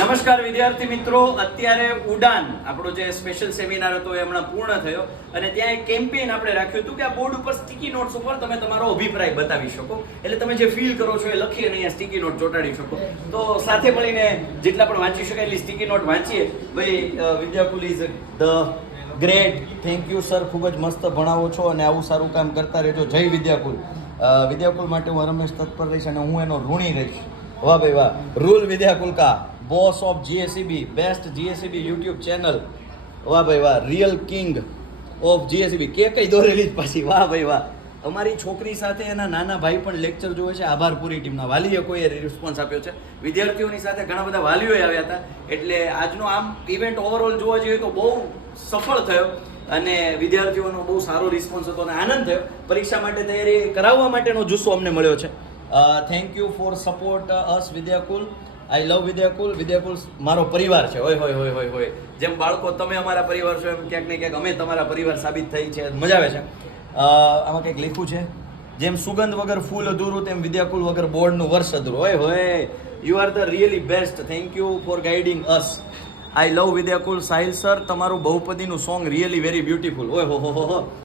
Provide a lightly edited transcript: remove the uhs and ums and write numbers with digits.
નમસ્કાર વિદ્યાર્થી મિત્રો, અત્યારે ઉડાન આપણો જે સ્પેશિયલ સેમિનાર હતો એ હમણાં પૂર્ણ થયો અને ત્યાં એક કેમ્પેઇન આપણે રાખ્યું હતું કે આ બોર્ડ ઉપર સ્ટીકી નોટ્સ ઉપર તમે તમારો અભિપ્રાય બતાવી શકો, એટલે તમે જે ફીલ કરો છો એ લખી અને અહીંયા સ્ટીકી નોટ ચોંટાડી શકો. તો સાથે મળીને જેટલા પણ વાંચી શકાય એટલી સ્ટીકી નોટ વાંચીએ. ભાઈ Vidyakul is the great. Thank you sir, ખૂબ જ મસ્ત ભણાવો છો અને આવું સારું કામ કરતા રહેજો. જય વિદ્યાકુલ. વિદ્યાકુલ માટે હું રમેશ તત્પર રહીશ અને હું એનો ઋણી રહીશ. વાહ ભાઈ વાહ. રૂલ વિદ્યાકુલ કા, boss of GSEB, best GSEB YouTube channel. વાહ ભાઈ વાહ. Real king of GSEB. કે કઈ દોરેલી જ પાછી. વાહ ભાઈ વાહ. અમારી છોકરી સાથે એના નાના ભાઈ પણ લેક્ચર જોવે છે. આભાર પૂરી ટીમના. વાલીએ કોઈએ રિસ્પોન્સ આપ્યો છે. વિદ્યાર્થીઓની સાથે ઘણા બધા વાલીઓ આવ્યા હતા. એટલે આજનો આમ ઇવેન્ટ ઓવરઓલ જોવા જઈએ તો બહુ સફળ થયો અને વિદ્યાર્થીઓનો બહુ સારો રિસ્પોન્સ હતો અને આનંદ થયો. પરીક્ષા માટે તૈયારી કરાવવા માટેનો જુસ્સો અમને મળ્યો છે. થેન્ક યુ ફોર સપોર્ટ અસ વિદ્યાકુલ. આઈ લવ વિદ્યાકુલ. વિદ્યાકુલ મારો પરિવાર છે. હોય હોય હોય હોય હોય. જેમ બાળકો તમે અમારા પરિવાર છો, એમ ક્યાંક ને ક્યાંક અમે તમારા પરિવાર સાબિત થઈ છે. મજા આવે છે. આમાં કંઈક લખ્યું છે, જેમ સુગંધ વગર ફૂલ અધૂરું તેમ વિદ્યાકુલ વગર બોર્ડનું વર્ષ અધૂરું. હોય હોય. You are the really best. Thank you for guiding us. I love Vidyakul. Sahil sir, તમારું બહુપદીનું સોંગ રિયલી વેરી બ્યુટીફુલ. ઓય હો હો હો.